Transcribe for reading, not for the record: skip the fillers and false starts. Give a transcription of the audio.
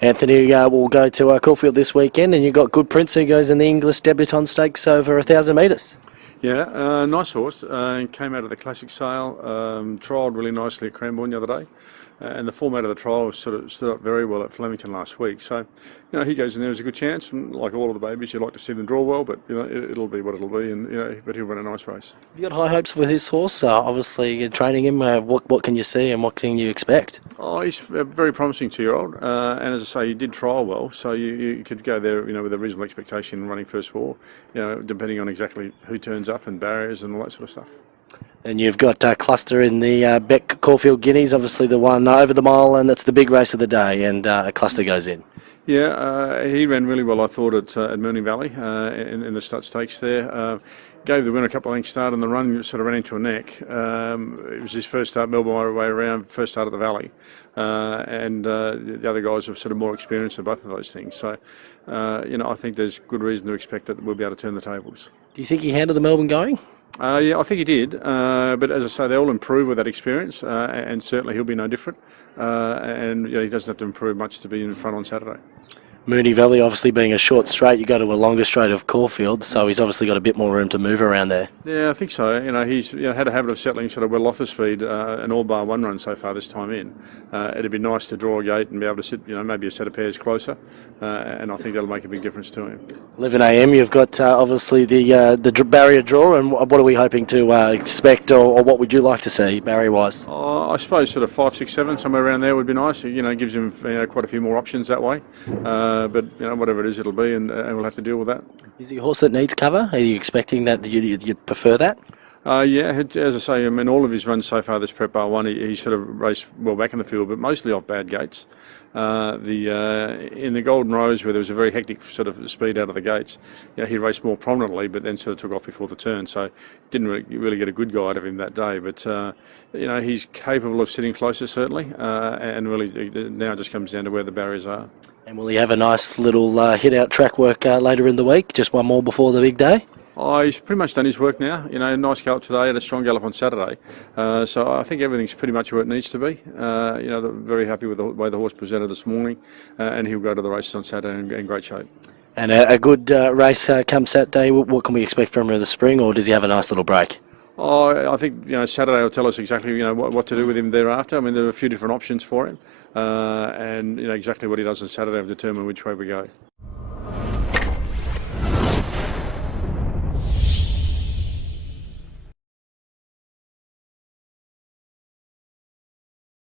Anthony will go to Caulfield this weekend, and you've got Good Prince who goes in the English Debutant Stakes over 1,000 metres. Yeah, nice horse. Came out of the Classic Sale, trialled really nicely at Cranbourne the other day, and the format of the trial sort of stood up very well at Flemington last week. So, he goes in there as a good chance, and like all of the babies, you like to see them draw well, but it'll be what it'll be, and but he'll run a nice race. Have you got high hopes for this horse? Obviously, you're training him. What can you see, and what can you expect? Oh, he's a very promising 2-year-old, and as I say, he did trial well, so you could go there, with a reasonable expectation running first four, depending on exactly who turns up and barriers and all that sort of stuff. And you've got Cluster in the Beck Caulfield Guineas, obviously the one over the mile, and that's the big race of the day, and Cluster goes in. Yeah, he ran really well, I thought, at Moonee Valley in the stud stakes there. Gave the winner a couple of lengths start on the run, sort of ran into a neck. It was his first start, Melbourne way around, first start at the Valley. And the other guys have sort of more experience in both of those things. So, I think there's good reason to expect that we'll be able to turn the tables. Do you think he handled the Melbourne going? Yeah, I think he did. But as I say, they all improve with that experience, and certainly he'll be no different. And he doesn't have to improve much to be in front on Saturday. Moonee Valley obviously being a short straight, you go to a longer straight of Caulfield, so he's obviously got a bit more room to move around there. Yeah, I think so. He's had a habit of settling sort of well off the speed, and all bar one run so far this time in. It'd be nice to draw a gate and be able to sit, maybe a set of pairs closer, and I think that'll make a big difference to him. 11 a.m. You've got obviously the barrier draw, and what are we hoping to expect, or what would you like to see barrier-wise? I suppose sort of 5, 6, 7 somewhere around there would be nice. It gives him quite a few more options that way. But whatever it is, it'll be, and we'll have to deal with that. Is he a horse that needs cover? Are you expecting that you'd prefer that? Yeah, as I say, all of his runs so far this prep bar one, he sort of raced well back in the field, but mostly off bad gates. In the Golden Rose, where there was a very hectic sort of speed out of the gates, he raced more prominently, but then sort of took off before the turn, so didn't really get a good guide of him that day. But he's capable of sitting closer certainly, and really now it just comes down to where the barriers are. And will he have a nice little hit-out track work later in the week? Just one more before the big day? Oh, he's pretty much done his work now. Nice gallop today, had a strong gallop on Saturday. So I think everything's pretty much where it needs to be. Very happy with the way the horse presented this morning, and he'll go to the races on Saturday in great shape. And a good race come Saturday. What can we expect from him in the spring, or does he have a nice little break? Oh, I think Saturday will tell us exactly what to do with him thereafter. I mean, there are a few different options for him, and exactly what he does on Saturday will determine which way we go.